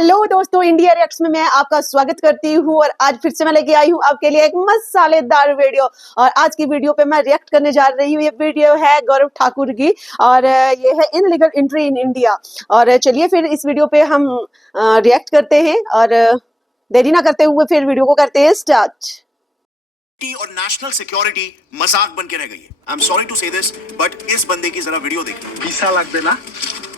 Hello दोस्तों, India reacts में मैं आपका स्वागत करती हूँ और आज फिर से मैं लेके आई हूँ आपके लिए एक मसालेदार वीडियो। और आज की वीडियो पे मैं रिएक्ट करने जा रही हूँ। ये वीडियो है गौरव ठाकुर की और ये है इनलीगल एंट्री इन इंडिया। और चलिए फिर इस वीडियो पे हम रिएक्ट करते हैं और देरी ना करते हुए फिर वीडियो को करते हैं स्टार्ट। और नेशनल सिक्योरिटी मजाक बन के रह गई है। आई एम सॉरी टू से दिस बट इस बंदे की जरा वीडियो देखिए। ভিসা লাগবে না,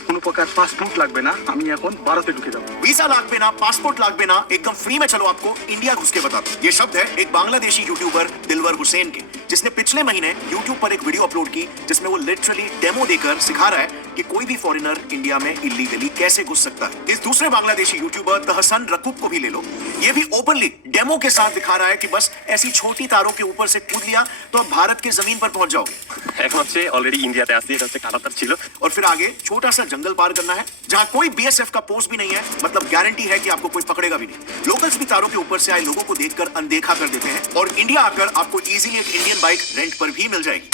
কোনো প্রকার পাসপোর্ট লাগবে না, আমি এখন ভারতে ঢুকে যাব। वीजा लागबे ना, पासपोर्ट लागबे ना, एकदम फ्री में चलो आपको इंडिया घुस के बताता हूं। ये शब्द है एक बांग्लादेशी यूट्यूबर दिलवर हुसैन के, जिसने पिछले महीने यूट्यूब पर एक वीडियो अपलोड की जिसमें वो लिटरली डेमो देकर सिखा रहा है कि कोई भी फॉरेनर इंडिया में इलीगली कैसे घुस सकता है। इस दूसरे बांग्लादेशी यूट्यूबर तहसन रकूब को भी ले लो, ये भी ओपनली डेमो के साथ दिखा रहा है कि बस ऐसी छोटी तारों के ऊपर से कूद लिया तो अब भारत के जमीन पर पहुंच जाओगे। এখন হচ্ছে অলরেডি ইন্ডিয়াতে আসছি, এটা হচ্ছে কাটাতার ছিল। और फिर आगे छोटा सा जंगल पार करना है जहां कोई बीएसएफ का पोस्ट भी नहीं है, मतलब गारंटी है कि आपको कोई पकड़ेगा भी नहीं। लोकल्स भी तारों के ऊपर से आए लोगों को देखकर अनदेखा कर देते हैं और इंडिया आकर आपको इजीली एक इंडियन बाइक रेंट पर भी मिल जाएगी।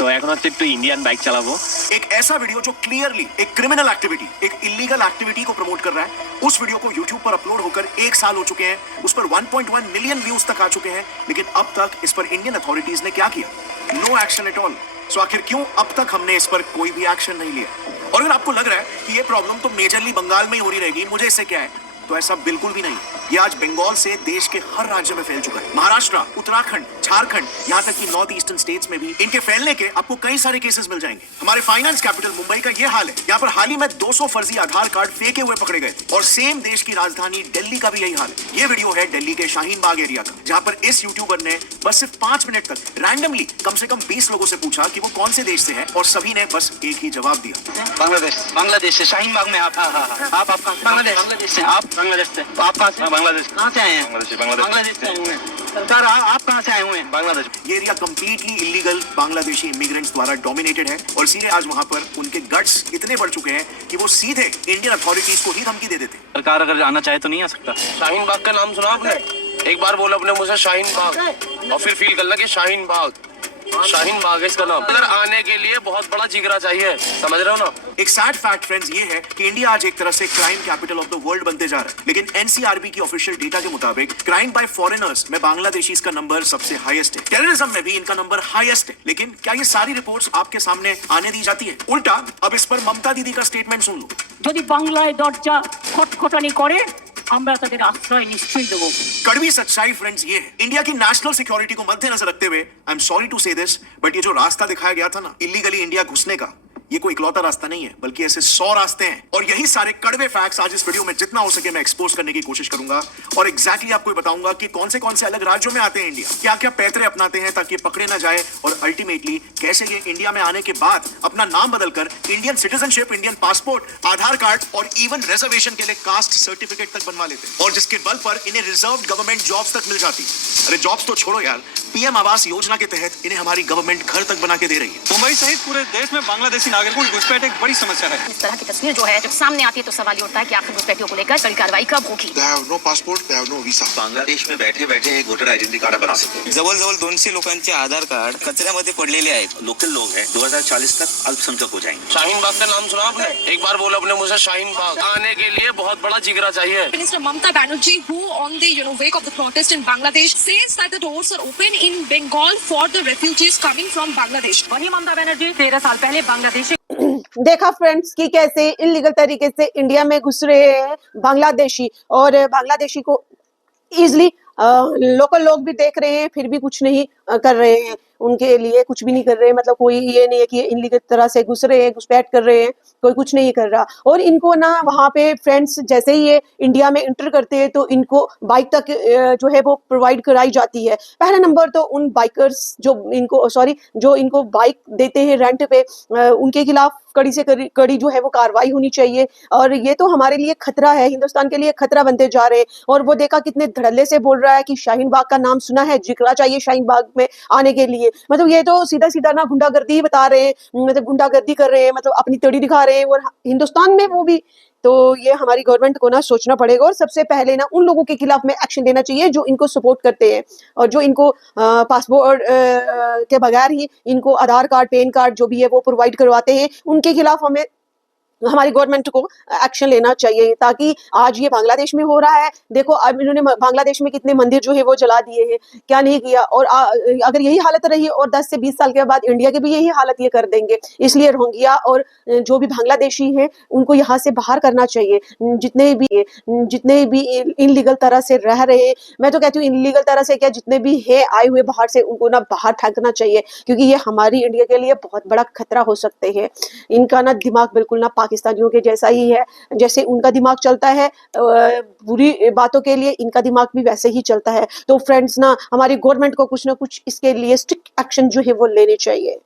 তো এখন হচ্ছে একটু ইন্ডিয়ান বাইক চালাবো। एक ऐसा वीडियो जो क्लियरली एक क्रिमिनल एक्टिविटी, एक इलीगल एक्टिविटी को प्रमोट कर रहा है, उस वीडियो को यूट्यूब पर अपलोड होकर 1 साल हो चुके हैं, उस पर 1.1 मिलियन व्यूज तक आ चुके हैं, लेकिन अब तक इस पर इंडियन अथॉरिटीज ने क्या किया? No action at all. So आखिर क्यों अब तक हमने इस पर कोई भी एक्शन नहीं लिया? और अगर आपको लग रहा है कि ये प्रॉब्लम तो मेजरली बंगाल में ही हो रही रहेगी, मुझे इससे क्या है, तो ऐसा बिल्कुल भी नहीं। ये आज बंगाल से देश के हर राज्य में फैल चुका है। महाराष्ट्र, उत्तराखंड, झारखंड, यहाँ तक कि नॉर्थ ईस्टर्न स्टेट्स में भी इनके फैलने के आपको कई सारे केसेस मिल जाएंगे। हमारे फाइनेंस कैपिटल मुंबई का ये हाल है। यहाँ पर हाल ही में 200 फर्जी आधार कार्ड फेंके हुए पकड़े गए और सेम देश की राजधानी दिल्ली का भी यही हाल है। ये वीडियो है दिल्ली के शाहीन बाग एरिया का, जहाँ पर इस यूट्यूबर ने बस सिर्फ 5 मिनट तक रैंडमली कम से कम 20 लोगों से पूछा कि वो कौन से देश से है और सभी ने बस एक ही जवाब दिया, बांग्लादेश से। शाहीन बाग में आप बांग्लादेश से। आप बांग्लादेश से। आप कहाँ से? बांग्लादेश। कहाँ से आए हैं? बांग्लादेश से आए हुए हैं। सरकार आप कहाँ से आए हुए हैं? बांग्लादेश। ये area completely illegal Bangladeshi immigrants द्वारा डोमिनेटेड है और इसीलिए आज वहाँ पर उनके गट्स इतने बढ़ चुके हैं कि वो सीधे इंडियन अथॉरिटीज को ही धमकी दे देते हैं। सरकार अगर आना चाहे तो नहीं आ सकता। शाहीन बाग का नाम सुना आपने? एक बार बोला अपने मुझे शाहीन बाग और फिर फील करना कि शाहीन बाग, शाहीन बाग है इसका नाम। अगर आने के लिए बहुत बड़ा जिगरा चाहिए, समझ रहे हो ना? एक सैड फैक्ट फ्रेंड्स ये है कि इंडिया आज एक तरह से crime capital of the world बनते जा रहा है, लेकिन एनसीआरबी की ऑफिशियल डेटा के मुताबिक क्राइम बाय फॉरेनर्स में बांग्लादेशी का नंबर सबसे हाईएस्ट है। टेररिज्म में भी इनका नंबर हाईएस्ट है। लेकिन क्या ये सारी रिपोर्ट्स आपके सामने आने दी जाती है? उल्टा अब इस पर ममता दीदी का स्टेटमेंट सुन लो। যদি বাংলায় দরজা খটখটানি করে আমরা তাদের আশ্রয় নিশ্চয়ই দেব। कड़वी सच्चाई फ्रेंड्स ये है, इंडिया की नेशनल सिक्योरिटी को मद्देनजर रखते हुए आई एम सॉरी टू से दिस बट ये जो रास्ता दिखाया गया था ना इलीगली इंडिया घुसने का, ये कोई इकलौता रास्ता नहीं है, बल्कि ऐसे 100 रास्ते हैं। और यही सारे कड़वे फैक्ट्स आज इस वीडियो में जितना हो सके मैं एक्सपोज करने की कोशिश करूंगा और एग्जैक्टली आपको बताऊंगा कि कौन से अलग राज्यों में आते हैं इंडिया, क्या क्या पैतरे अपनाते हैं ताकि पकड़े ना जाए और अल्टीमेटली कैसे ये इंडिया में आने के बाद अपना नाम बदलकर इंडियन सिटीजनशिप, इंडियन पासपोर्ट, आधार कार्ड और इवन रिजर्वेशन के लिए कास्ट सर्टिफिकेट तक बनवा लेते हैं और जिसके बल पर इन्हें रिजर्व गवर्नमेंट जॉब्स तक मिल जाती। अरे जॉब्स तो छोड़ो यार, पीएम आवास योजना के तहत इन्हें हमारी गवर्नमेंट घर तक बना के दे रही है। मुंबई सहित पूरे देश में बांग्लादेशी नागरिकों की घुसपैठ एक बड़ी समस्या है। इस तरह की तस्वीर जो है जब सामने आती है तो सवाल ये उठता है कि आखिर घुसपैठियों को लेकर कड़ी कार्रवाई कब होगी? They have no passport, they have no visa. Bangladesh में बैठे बैठे वोटर आयडेंटिटी कार्ड बना सकते। जवळ 200 लोकांचे आधार कार्ड कचऱ्यामध्ये पडलेले आहेत। लोकल लोग हैं, 2040 तक अल्पसंख्यक हो जाएंगे। शाहीन बाग का नाम सुना आपने? एक बार बोला अपने मुझे शाहीन बाग। आने के लिए बहुत बड़ा जिगरा चाहिए। Minister Mamata Banerjee, who on the wake of the protest in Bangladesh, says that the doors are open in Bengal for the refugees coming from Bangladesh. वही ममता बनर्जी 13 साल पहले बांग्लादेश देखा फ्रेंड्स कि कैसे इलीगल तरीके से इंडिया में घुस रहे हैं बांग्लादेशी और बांग्लादेशी को इजिली लोकल लोग भी देख रहे हैं, फिर भी कुछ नहीं कर रहे हैं, उनके लिए कुछ भी नहीं कर रहे हैं। मतलब कोई ये नहीं है कि इनलीगल तरह से घुस रहे हैं, घुसपैठ कर रहे हैं, कोई कुछ नहीं कर रहा। और इनको ना वहाँ पे फ्रेंड्स जैसे ही ये इंडिया में इंटर करते हैं तो इनको बाइक तक जो है वो प्रोवाइड कराई जाती है। पहला नंबर तो उन बाइकर्स जो इनको बाइक देते हैं रेंट पे, उनके खिलाफ कड़ी से कड़ी जो है वो कार्रवाई होनी चाहिए। और ये तो हमारे लिए खतरा है, हिंदुस्तान के लिए खतरा बनते जा रहे हैं। और वो देखा कितने धड़ल्ले से बोल रहा है कि शाहीन बाग का नाम सुना है, जिक्रा चाहिए शाहीन बाग में आने के लिए। मतलब ये तो सीधा सीधा ना गुंडागर्दी बता रहे हैं, मतलब गुंडागर्दी कर रहे हैं, मतलब अपनी तड़ी दिखा रहे हैं। और हिंदुस्तान में वो भी तो ये हमारी गवर्नमेंट को ना सोचना पड़ेगा और सबसे पहले ना उन लोगों के खिलाफ में एक्शन लेना चाहिए जो इनको सपोर्ट करते हैं और जो इनको पासपोर्ट के बगैर ही इनको आधार कार्ड, पैन कार्ड जो भी है वो प्रोवाइड करवाते हैं, उनके खिलाफ हमें हमारी गवर्नमेंट को एक्शन लेना चाहिए, ताकि आज ये बांग्लादेश में हो रहा है, देखो अब इन्होंने बांग्लादेश में कितने मंदिर जो है वो जला दिए हैं, क्या नहीं किया। और अगर यही हालत रही और 10 से 20 साल के बाद इंडिया की भी यही हालत ये कर देंगे। इसलिए रोहिंग्या और जो भी बांग्लादेशी हैं उनको यहाँ से बाहर करना चाहिए। जितने भी इनलीगल तरह से रह रहे हैं, मैं तो कहती हूँ इनलीगल तरह से क्या, जितने भी है आए हुए बाहर से, उनको ना बाहर फेंकना चाहिए, क्योंकि ये हमारी इंडिया के लिए बहुत बड़ा खतरा हो सकते हैं। इनका ना दिमाग बिल्कुल ना पाकिस्तानियों के जैसा ही है, जैसे उनका दिमाग चलता है बुरी बातों के लिए, इनका दिमाग भी वैसे ही चलता है। तो फ्रेंड्स ना, हमारी गवर्नमेंट को कुछ ना कुछ इसके लिए स्ट्रिक्ट एक्शन जो है वो लेने चाहिए।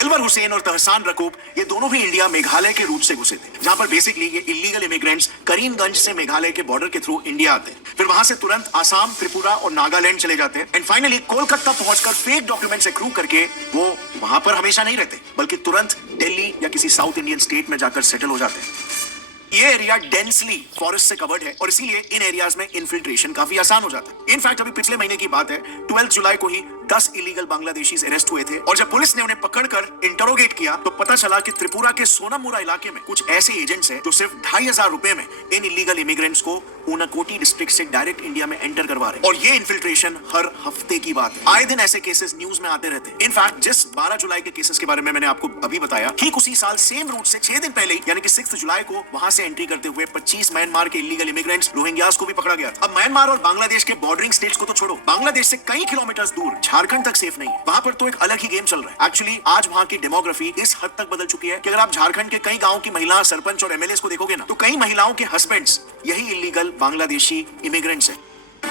दिलवर हुसैन और तहसान रकूब ये दोनों भी इंडिया मेघालय के रूट से घुसे थे, जहां पर बेसिकली ये इलीगल इमिग्रेंट्स करीमगंज से मेघालय के बॉर्डर के थ्रू इंडिया आते हैं, फिर वहां से तुरंत आसाम, त्रिपुरा और नागालैंड चले जाते हैं, एंड फाइनली कोलकाता पहुंचकर फेक डॉक्यूमेंट्स एक्रू करके वो वहां पर हमेशा नहीं रहते, बल्कि तुरंत दिल्ली या किसी साउथ इंडियन स्टेट में जाकर सेटल हो जाते हैं। ये एरिया डेंसली फॉरेस्ट से कवर्ड है और इसीलिए इन एरियाज में इन्फिल्ट्रेशन काफी आसान हो जाता है। इनफैक्ट अभी पिछले महीने की बात है, 12 जुलाई को ही 10 इलीगल बांग्लादेशीज अरेस्ट हुए थे, और जब पुलिस ने उन्हें पकड़कर इंटरोगेट किया तो पता चला कि त्रिपुरा के सोनामुरा इलाके में कुछ ऐसे एजेंट्स हैं जो सिर्फ 2500 रुपए में इन इलीगल इमिग्रेंट्स को ऊनाकोटी डिस्ट्रिक्ट से डायरेक्ट इंडिया में एंटर करवा रहे हैं। और ये इन्फिल्ट्रेशन हर हफ्ते की बात है, आए दिन ऐसे केसेस न्यूज में आते रहते हैं। इनफैक्ट जिस 12 जुलाई के केसेस के बारे में मैंने आपको अभी बताया, ठीक उसी साल सेम रूट से 6 दिन पहले यानी कि 6 जुलाई को वहां से एंट्री करते हुए 25 म्यांमार के इलीगल इमिग्रेंट्स रोहिंग्यास को भी पकड़ा गया था। अब म्यांमार और बांग्लादेश के बॉर्डरिंग स्टेट्स को तो छोड़ो, बांग्लादेश से कई किलोमीटर दूर झारखंड तक सेफ नहीं है, वहां पर तो एक अलग ही गेम चल रहा है। एक्चुअली आज वहां की डेमोग्राफी इस हद तक बदल चुकी है कि अगर आप झारखंड के कई गांवों की महिला सरपंच और एमएलए को देखोगे ना, तो कई महिलाओं के हस्बैंड्स यही इलीगल बांग्लादेशी इमिग्रेंट्स हैं।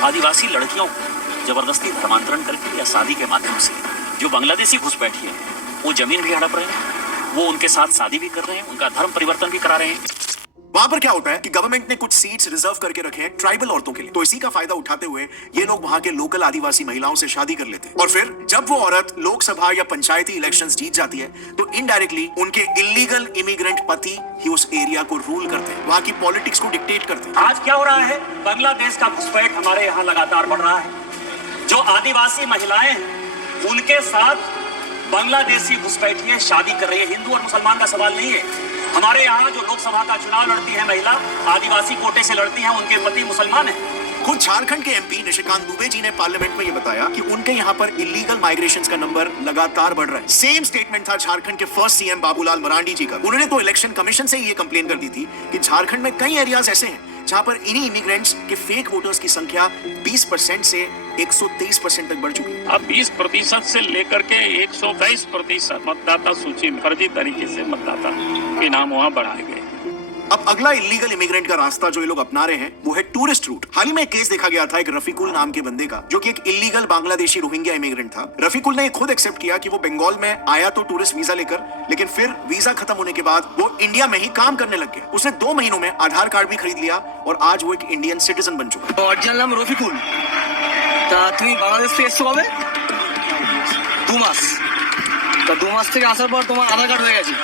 आदिवासी लड़कियों को जबरदस्ती धर्मांतरण करके या शादी के माध्यम से जो बांग्लादेशी घुसपैठी है वो जमीन भी हड़प रहे हैं, वो उनके साथ शादी भी कर रहे हैं, उनका धर्म परिवर्तन भी करा रहे हैं। वहां पर क्या होता है कि गवर्नमेंट ने कुछ सीट्स रिजर्व करके रखे हैं ट्राइबल औरतों के लिए, तो इसी का फायदा उठाते हुए ये लोग वहां के लोकल आदिवासी महिलाओं से शादी कर लेते हैं, और फिर जब वो औरत लोकसभा या पंचायती इलेक्शंस जीत जाती है तो इनडायरेक्टली उनके इलीगल इमिग्रेंट पति ही उस एरिया को रूल करते हैं, वहां की पॉलिटिक्स को डिक्टेट करते हैं। आज क्या हो रहा है, बांग्लादेश का घुसपैठ हमारे यहाँ लगातार बढ़ रहा है। जो आदिवासी महिलाएं हैं उनके साथ बांग्लादेशी घुसपैठियां शादी कर रही है। हिंदू और मुसलमान का सवाल नहीं है। हमारे यहाँ जो लोकसभा का चुनाव लड़ती है महिला, आदिवासी कोटे से लड़ती हैं, उनके पति मुसलमान हैं। खुद झारखंड के एमपी निशिकांत दुबे जी ने पार्लियामेंट में ये बताया कि उनके यहाँ पर इलीगल माइग्रेशंस का नंबर लगातार बढ़ रहा है। सेम स्टेटमेंट था झारखंड के फर्स्ट सीएम बाबूलाल मरांडी जी का। उन्होंने तो इलेक्शन कमीशन से ये कंप्लेन कर दी थी कि झारखंड में कई एरियाज ऐसे हैं जहां पर इन्हीं इमिग्रेंट्स के फेक वोटर्स की संख्या 20% से 123% तक बढ़ चुकी है। अब 20% से लेकर के 123% मतदाता सूची में फर्जी तरीके से मतदाता के नाम वहाँ बढ़ाए गए। अब अगला इलीगल इमिग्रेंट का रास्ता जो ये लोग अपना रहे हैं वो है टूरिस्ट रूट। हाल ही में एक केस देखा गया था एक रफीकुल नाम के बंदे का, जो कि एक इलीगल बांग्लादेशी रोहिंग्या इमिग्रेंट था। रफीकुल ने खुद एक्सेप्ट किया कि वो बंगाल में आया तो टूरिस्ट वीजा लेकर, लेकिन फिर वीजा खत्म होने के बाद वो इंडिया में ही काम करने लग गया। उसने 2 महीनों में आधार कार्ड भी खरीद लिया और आज वो एक इंडियन सिटीजन बन चुका। অরিজিনাল নাম রফিকুল। তা তুমি বাংলাদেশ থেকে এসছো কবে? 2 মাস। তো 2 মাস থেকে আসার পর তোমার আধার কার্ড হয়ে গেছে।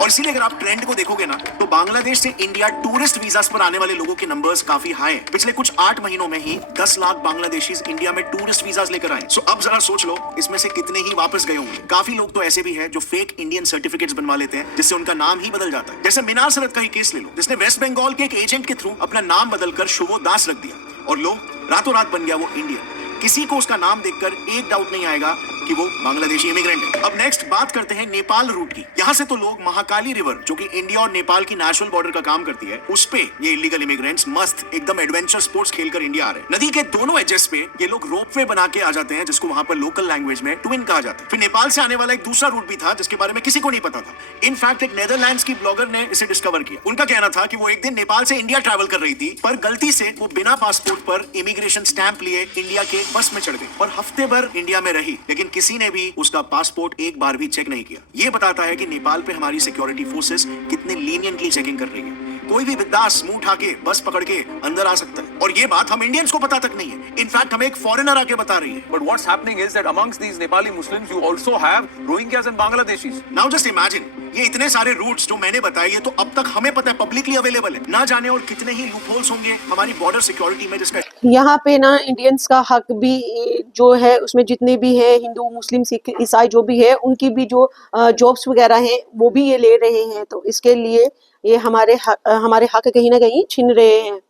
और इसीलिए अगर आप ट्रेंड को देखोगे ना, तो बांग्लादेश से इंडिया टूरिस्ट वीजास पर आने वाले लोगों के नंबर्स काफी हाई हैं। पिछले कुछ 8 महीनों में ही 10 लाख बांग्लादेशीज इंडिया में टूरिस्ट वीजास लेकर आए। सो अब जरा सोच लो, इसमें से कितने ही वापस गए होंगे। काफी लोग तो ऐसे भी हैं जो फेक इंडियन सर्टिफिकेट्स बनवा लेते हैं, जिससे उनका नाम ही बदल जाता है। जैसे मीनार सरत का ही केस ले लो, जिसने वेस्ट बंगाल के एक एजेंट के थ्रू अपना नाम बदलकर शुभो दास रख दिया और लोग रातों रात बन गया वो इंडियन। किसी को उसका नाम देखकर एक डाउट नहीं आएगा कि वो बांग्लादेशी इमिग्रेंट है। अब नेक्स्ट बात करते हैं नेपाल रूट की। यहाँ से तो लोग महाकाली रिवर, जो कि इंडिया और नेपाल की नेशनल बॉर्डर का काम करती है, उस पे ये इलीगल इमिग्रेंट्स मस्त एकदम एडवेंचर स्पोर्ट्स खेलकर इंडिया आ रहे हैं। नदी के दोनों एजेस पे ये लोग रोपवे बना के आ जाते हैं, जिसको वहां पर लोकल लैंग्वेज में ट्विन कहा जाता है। फिर नेपाल से आने वाला एक दूसरा रूट भी था जिसके बारे में किसी को नहीं पता था। इनफैक्ट एक नेदरलैंड्स की ब्लॉगर ने इसे डिस्कवर किया। उनका कहना था कि वो एक दिन नेपाल से इंडिया ट्रैवल कर रही थी, पर गलती से वो बिना पासपोर्ट पर इमिग्रेशन स्टैंप लिए इंडिया के बस में चढ़ गई और हफ्ते भर इंडिया में रही, लेकिन किसी ने भी उसका पासपोर्ट एक बार भी चेक नहीं किया। ये बताता है कि नेपाल पे हमारी सिक्योरिटी फोर्सेस कितने लीनियंटली चेकिंग कर रही है। कोई भी बिंदास मुंह उठा के बस पकड़ के अंदर आ सकता है, और ये बात हम इंडियंस को पता तक नहीं है। इनफैक्ट हमें एक फॉरेनर आके बता रही है। But what's happening is that amongst these Nepali Muslims, you also have Rohingyas and Bangladeshis. Now just imagine, ये इतने सारे रूट्स जो मैंने बताए, ये तो अब तक हमें पता है, पब्लिकली अवेलेबल है। ना जाने और कितने ही लूपहोल्स होंगे हमारी बॉर्डर सिक्योरिटी में, जिसका यहाँ पे ना इंडियंस का हक भी जो है उसमें जितने भी हैं हिंदू मुस्लिम सिख ईसाई जो भी है उनकी भी जो जॉब्स वगैरह हैं वो भी ये ले रहे हैं, तो इसके लिए ये हमारे हक कहीं ना कहीं छीन रहे हैं।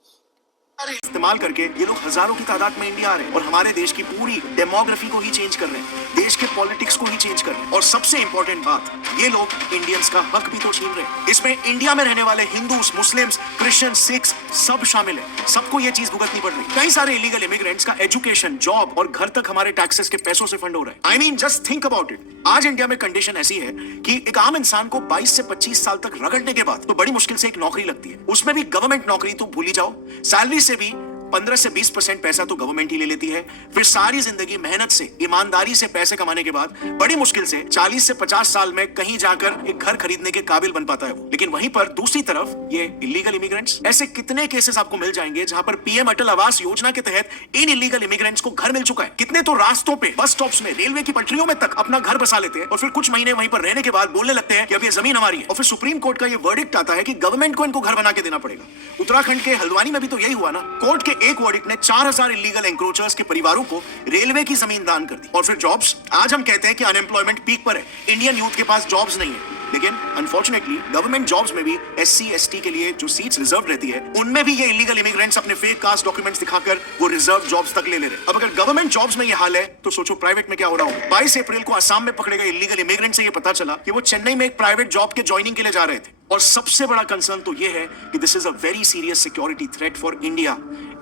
इस्तेमाल करके ये लोग हजारों की तादाद में इंडिया आ रहे हैं और हमारे देश की पूरी डेमोग्राफी को ही चेंज कर रहे हैं, देश के पॉलिटिक्स को ही चेंज कर रहे हैं। और सबसे इंपॉर्टेंट बात, ये लोग इंडियंस का हक भी तो छीन रहे हैं। इसमें इंडिया में रहने वाले हिंदूस, मुस्लिम्स, क्रिश्चियन, सिख्स सब शामिल है। सबको ये चीज भुगतनी पड़ रही है। कई सारे इलीगल इमिग्रेंट्स का एजुकेशन, जॉब और घर तक हमारे टैक्सेस के पैसों से फंड हो रहा है। I mean just think about it. आज इंडिया में कंडीशन ऐसी है कि एक आम इंसान को 22 से 25 साल तक रगड़ने के बाद तो बड़ी मुश्किल से एक नौकरी लगती है। उसमें भी गवर्नमेंट नौकरी तो भूल ही जाओ, सैलरी से भी 15 से 20% पैसा तो गवर्नमेंट ही ले लेती है। फिर सारी जिंदगी मेहनत से, ईमानदारी से पैसे कमाने के बाद बड़ी मुश्किल से 40 से 50 साल में कहीं जाकर एक घर खरीदने के काबिल बन पाता है वो। लेकिन वहीं पर दूसरी तरफ ये इलीगल इमिग्रेंट्स, ऐसे कितने केसेस आपको मिल जाएंगे जहां पर पीएम अटल आवास योजना के तहत इन इलीगल इमिग्रेंट्स को घर मिल चुका है। कितने तो रास्तों पे, बस स्टॉप्स में, रेलवे की पटरियों में तक अपना घर बसा लेते हैं और फिर कुछ महीने वहीं पर रहने के बाद बोलने लगते हैं कि अब ये जमीन हमारी है। और फिर सुप्रीम कोर्ट का ये वर्डिक्ट आता है कि गवर्नमेंट को इनको घर बना के देना पड़ेगा। उत्तराखंड के हल्द्वानी में भी तो यही हुआ ना। कोर्ट के एक वर्डिक्ट ने 4000 इलीगल एंक्रोचर्स के परिवारों को रेलवे की जमीन दान कर दी। और फिर जॉब्स, आज हम कहते हैं कि अनएम्प्लॉयमेंट पीक पर है, इंडियन यूथ के पास जॉब्स नहीं है, लेकिन अनफॉर्चुनेटली गवर्नमेंट जॉब्स में भी SC ST के लिए जो सीट्स रिजर्व रहती है उनमें भी ये इलीगल इमिग्रेंट्स अपने फेक कास्ट डॉक्यूमेंट्स दिखाकर वो रिजर्व जॉब्स तक ले ले रहे। अब अगर गवर्नमेंट जॉब्स में ये हाल है तो सोचो प्राइवेट में क्या हो रहा हो। 22 अप्रैल को असम में पकड़े गए इलीगल इमिग्रेंट से ये पता चला कि वो चेन्नई में एक प्राइवेट जॉब के ज्वाइनिंग के लिए जा रहे थे। और सबसे बड़ा कंसर्न तो ये है कि this is a very serious security threat for India.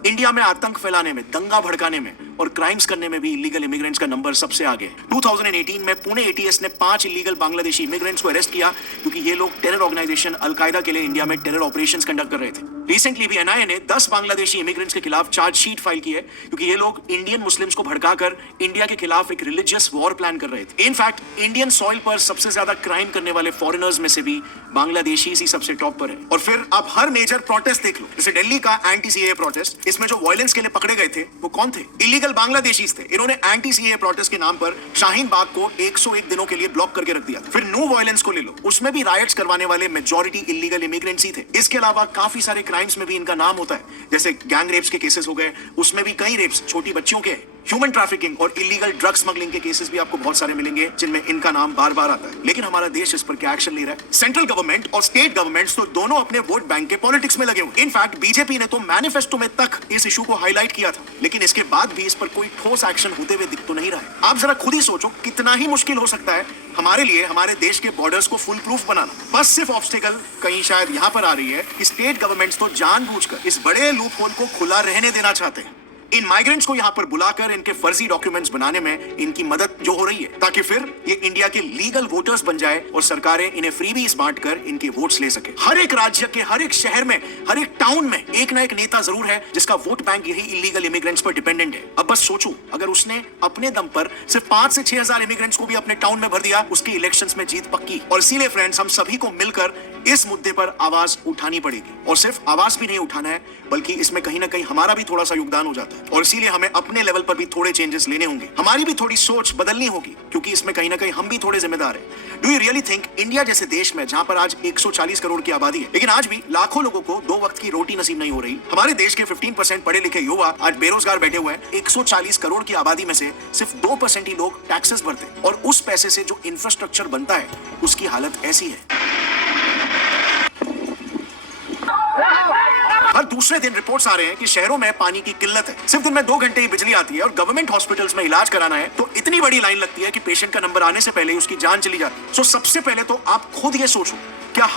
India में आतंक फैलाने में, दंगा भड़काने में और क्राइम्स करने में भी इलीगल इमिग्रेंट्स का नंबर सबसे आगे है। 2018 में पुणे ATS ने 5 इलीगल बांग्लादेशी इमिग्रेंट्स को अरेस्ट किया क्योंकि ये लोग टेरर ऑर्गेनाइजेशन अल-कायदा के लिए इंडिया में टेरर ऑपरेशंस कंडक्ट कर रहे थे। रिसेंटली भी NIA ने 10 बांग्लादेशी इमिग्रेंट्स के खिलाफ चार्जशीट फाइल की है क्योंकि ये लोग इंडियन मुस्लिम्स को भड़काकर इंडिया के खिलाफ एक रिलीजियस वॉर प्लान कर रहे थे। इनफैक्ट इंडियन सॉइल पर सबसे ज्यादा क्राइम करने वाले फॉरेनर्स में से भी बांग्लादेशी ही सबसे टॉप पर है। और फिर आप हर मेजर प्रोटेस्ट देख लो, जैसे दिल्ली का एंटी CAA प्रोटेस्ट, इसमें जो वायलेंस के लिए पकड़े गए थे वो कौन थे? इलीगल बांग्लादेशीज थे। इन्होंने एंटी CAA प्रोटेस्ट के नाम पर शाहीन बाग को 101 दिनों के लिए ब्लॉक करके रख दिया। फिर नो वायलेंस को ले लो, उसमें भी राइट्स करवाने वाले मेजॉरिटी इलीगल इमिग्रेंट्स ही थे। इसके अलावा काफी सारे क्राइम्स में भी इनका नाम होता है, जैसे गैंग रेप्स के केसेस हो गए, उसमें भी कई रेप्स छोटी बच्चियों के, ह्यूमन ट्रैफिकिंग और इलीगल ड्रग स्मगलिंग के केसेस भी आपको बहुत सारे मिलेंगे जिनमें इनका नाम बार बार आता है। लेकिन हमारा देश इस पर क्या एक्शन ले रहा है? सेंट्रल गवर्नमेंट और स्टेट गवर्नमेंट्स तो दोनों अपने वोट बैंक के पॉलिटिक्स में लगे हुए। इनफैक्ट बीजेपी ने तो मैनिफेस्टो में तक इस इशू को हाईलाइट किया था, लेकिन इसके बाद भी इस पर कोई ठोस एक्शन होते हुए दिख तो नहीं रहा है। आप जरा खुद ही सोचो कितना ही मुश्किल हो सकता है हमारे लिए हमारे देश के बॉर्डर्स को फुल प्रूफ बनाना। बस सिर्फ ऑब्स्टिकल कहीं शायद यहाँ पर आ रही है कि स्टेट गवर्नमेंट्स तो जानबूझकर इस बड़े लूप होल को खुला रहने देना चाहते हैं। इन माइग्रेंट्स को यहाँ पर बुलाकर इनके फर्जी डॉक्यूमेंट्स बनाने में इनकी मदद जो हो रही है, ताकि फिर ये इंडिया के लीगल वोटर्स बन जाए और सरकारें इन्हें फ्रीबीज बांटकर इनके वोट्स ले सके। हर एक राज्य के हर एक शहर में, हर एक टाउन में एक ना एक नेता जरूर है जिसका वोट बैंक यही इलीगल इमिग्रेंट्स पर डिपेंडेंट है। अब बस सोचो, अगर उसने अपने दम पर सिर्फ 5 से 6 हजार इमिग्रेंट्स को भी अपने टाउन में भर दिया, उसकी इलेक्शंस में जीत पक्की। और इसीलिए फ्रेंड्स, हम सभी को मिलकर इस मुद्दे पर आवाज उठानी पड़ेगी। और सिर्फ आवाज भी नहीं उठाना है, बल्कि इसमें कहीं ना कहीं हमारा भी थोड़ा सा योगदान हो जाता है। और इसीलिए हमें अपने लेवल पर भी थोड़े चेंजेस लेने होंगे, हमारी भी थोड़ी सोच बदलनी होगी, क्योंकि इसमें कहीं ना कहीं हम भी थोड़े जिम्मेदार हैं। Do you really think India जैसे देश में, जहां पर आज 140 करोड़ की आबादी है, लेकिन आज भी लाखों लोगों को 2 वक्त की रोटी नसीब नहीं हो रही? हमारे देश के 15% पढ़े लिखे युवा आज बेरोजगार बैठे हुए हैं। 140 करोड़ की आबादी में से सिर्फ 2% ही लोग टैक्सेस भरते हैं, और उस पैसे से जो इंफ्रास्ट्रक्चर बनता है उसकी हालत ऐसी है। हर दूसरे दिन रिपोर्ट्स आ रहे हैं कि शहरों में पानी की किल्लत है। सिर्फ दिन में 2 घंटे ही बिजली आती है, और गवर्नमेंट हॉस्पिटल्स में इलाज कराना है तो इतनी बड़ी लाइन लगती है कि पेशेंट का नंबर आने से पहले ही उसकी जान चली जाती है। सो सबसे पहले तो आप खुद ये सोचो, क्या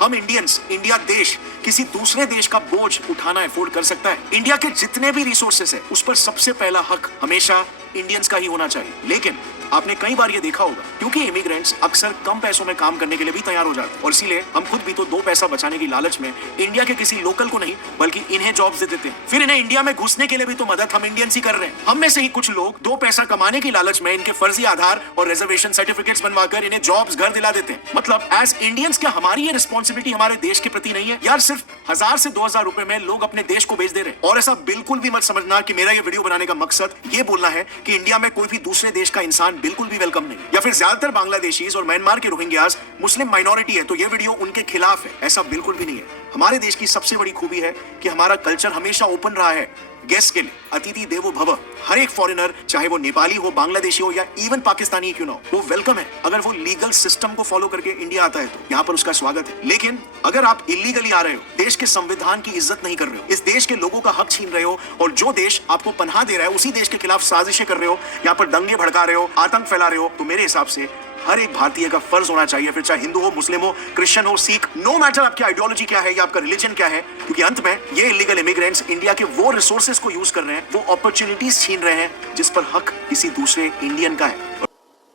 हम इंडियंस, इंडिया देश किसी दूसरे देश का बोझ उठाना अफोर्ड कर सकता है? इंडिया के जितने भी रिसोर्सेस है उस पर सबसे पहला हक हमेशा इंडियंस का ही होना चाहिए। लेकिन आपने कई बार ये देखा होगा, क्योंकि इमिग्रेंट्स अक्सर कम पैसों में काम करने के लिए भी तैयार हो जाते हैं, और इसीलिए हम खुद भी तो 2 पैसा बचाने की लालच में इंडिया के किसी लोकल को नहीं बल्कि इन्हें जॉब्स दे देते हैं। फिर इन्हें इंडिया में घुसने के लिए भी तो मदद हम इंडियंस ही कर रहे हैं। हम में से ही कुछ लोग 2 पैसा कमाने की लालच में इनके फर्जी आधार और रिजर्वेशन सर्टिफिकेट्स बनवाकर इन्हें जॉब्स घर दिला देते हैं। मतलब एज इंडियंस क्या हमारी ये रिस्पॉन्सिबिलिटी हमारे देश के प्रति नहीं है? यार, सिर्फ 1000 से 2000 रुपए में लोग अपने देश को बेच दे रहे हैं। और ऐसा बिल्कुल भी मत समझना कि मेरा ये वीडियो बनाने का मकसद ये बोलना है कि इंडिया में कोई भी दूसरे देश का इंसान बिल्कुल भी वेलकम नहीं, या फिर ज्यादातर बांग्लादेशीज और म्यांमार के रोहिंग्यास मुस्लिम माइनॉरिटी है तो ये वीडियो उनके खिलाफ है। ऐसा बिल्कुल भी नहीं है। हमारे देश की सबसे बड़ी खूबी है कि हमारा कल्चर हमेशा ओपन रहा है। गेस्ट के लिए अतिथि देवो भव। हर एक फॉरेनर, चाहे वो नेपाली हो, बांग्लादेशी हो या इवन पाकिस्तानी क्यों ना हो, वो वेलकम है। अगर वो लीगल सिस्टम को फॉलो करके इंडिया आता है तो यहाँ पर उसका स्वागत है। लेकिन अगर आप इलीगली आ रहे हो, देश के संविधान की इज्जत नहीं कर रहे हो, इस देश के लोगों का हक छीन रहे हो, और जो देश आपको पनाह दे रहा है उसी देश के खिलाफ साजिशें कर रहे हो, यहाँ पर दंगे भड़का रहे हो, आतंक फैला रहे हो, तो मेरे हिसाब से हर एक भारतीय का फर्ज होना चाहिए, फिर चाहे हिंदू हो, मुस्लिम हो, क्रिश्चियन हो, सिख, नो मैटर आपकी आइडियोलॉजी क्या है या आपका रिलीजन क्या है, क्योंकि अंत में ये इलीगल इमिग्रेंट्स इंडिया के वो रिसोर्सेज को यूज कर रहे हैं, वो अपॉर्चुनिटीज छीन रहे हैं जिस पर हक किसी दूसरे इंडियन का है।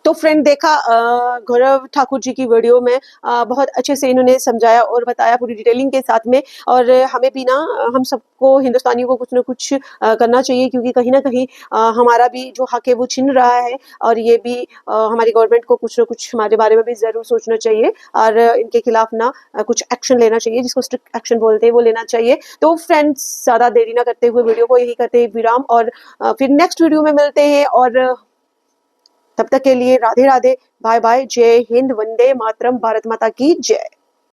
तो फ्रेंड देखा गौरव ठाकुर जी की वीडियो में बहुत अच्छे से इन्होंने समझाया और बताया पूरी डिटेलिंग के साथ में। और हमें भी ना, हम सबको हिंदुस्तानियों को कुछ ना कुछ करना चाहिए, क्योंकि कहीं ना कहीं हमारा भी जो हक है वो छिन रहा है, और ये भी हमारी गवर्नमेंट को कुछ ना कुछ हमारे बारे में भी ज़रूर सोचना चाहिए और इनके खिलाफ ना कुछ एक्शन लेना चाहिए, जिसको स्ट्रिक्ट एक्शन बोलते हैं वो लेना चाहिए। तो फ्रेंड्स ज़्यादा देरी ना करते हुए वीडियो को यही करते हैं विराम, और फिर नेक्स्ट वीडियो में मिलते हैं। और तब तक के लिए राधे राधे, बाय बाय, जय हिंद, वंदे मातरम, भारत माता की जय।